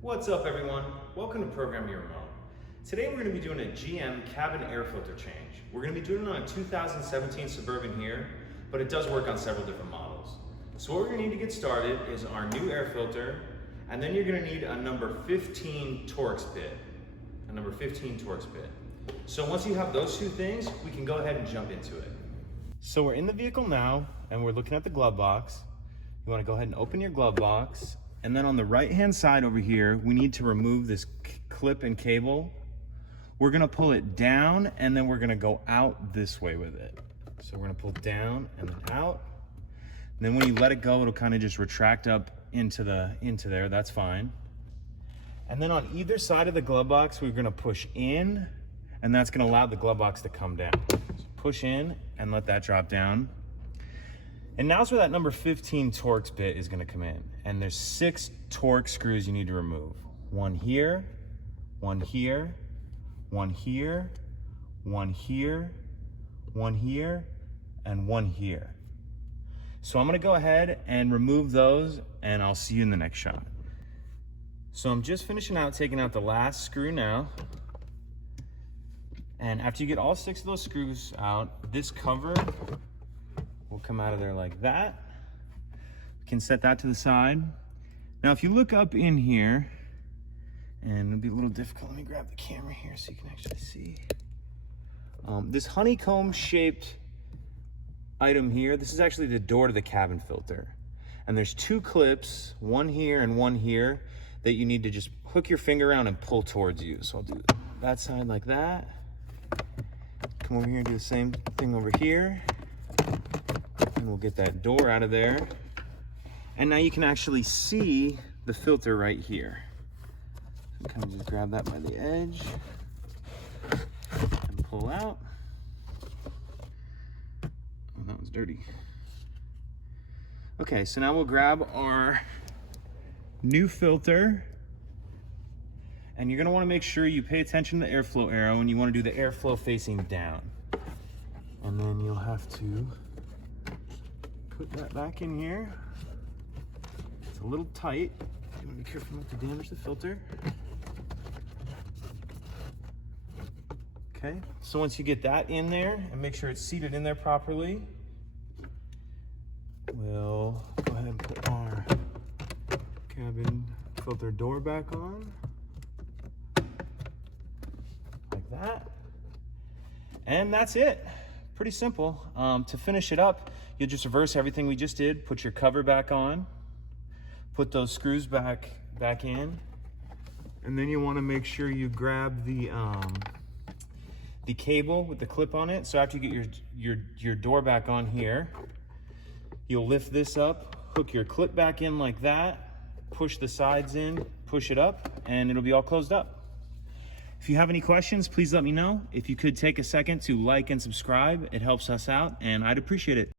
What's up everyone? Welcome to Program Your Remote. Today we're going to be doing a GM cabin air filter change. We're going to be doing it on a 2017 Suburban here, but it does work on several different models. So what we're going to need to get started is our new air filter, and then you're going to need a number 15 Torx bit. A number 15 Torx bit. So once you have those two things, we can go ahead and jump into it. So we're in the vehicle now, and we're looking at the glove box. You want to go ahead and open your glove box. And then on the right hand side over here, we need to remove this clip and cable. We're gonna pull it down and then we're gonna go out this way with it. So we're gonna pull down and then out. And then when you let it go, it'll kind of just retract up into there, that's fine. And then on either side of the glove box, we're gonna push in, and that's gonna allow the glove box to come down. So push in and let that drop down. And now's where that number 15 Torx bit is gonna come in. And there's 6 Torx screws you need to remove. One here, one here, one here, one here, one here, and one here. So I'm gonna go ahead and remove those, and I'll see you in the next shot. So I'm just finishing out taking out the last screw now. And after you get all 6 of those screws out, this cover will come out of there like that. We can set that to the side. Now, if you look up in here, and it'll be a little difficult, let me grab the camera here so you can actually see. This honeycomb shaped item here, this is actually the door to the cabin filter. And there's 2 clips, one here and one here, that you need to just hook your finger around and pull towards you. So I'll do that side like that. Come over here and do the same thing over here. And we'll get that door out of there. And now you can actually see the filter right here. So kind of just grab that by the edge and pull out. Oh, that was dirty. Okay, so now we'll grab our new filter. And you're gonna wanna make sure you pay attention to the airflow arrow, and you wanna do the airflow facing down. And then you'll have to put that back in here. It's a little tight. You want to be careful not to damage the filter. Okay, so once you get that in there and make sure it's seated in there properly, we'll go ahead and put our cabin filter door back on. Like that. And that's it. Pretty simple. To finish it up, you'll just reverse everything we just did, put your cover back on, put those screws back in, and then you want to make sure you grab the cable with the clip on it. So after you get your door back on here, you'll lift this up, hook your clip back in like that, push the sides in, push it up, and it'll be all closed up. If you have any questions, please let me know. If you could take a second to like and subscribe, it helps us out, and I'd appreciate it.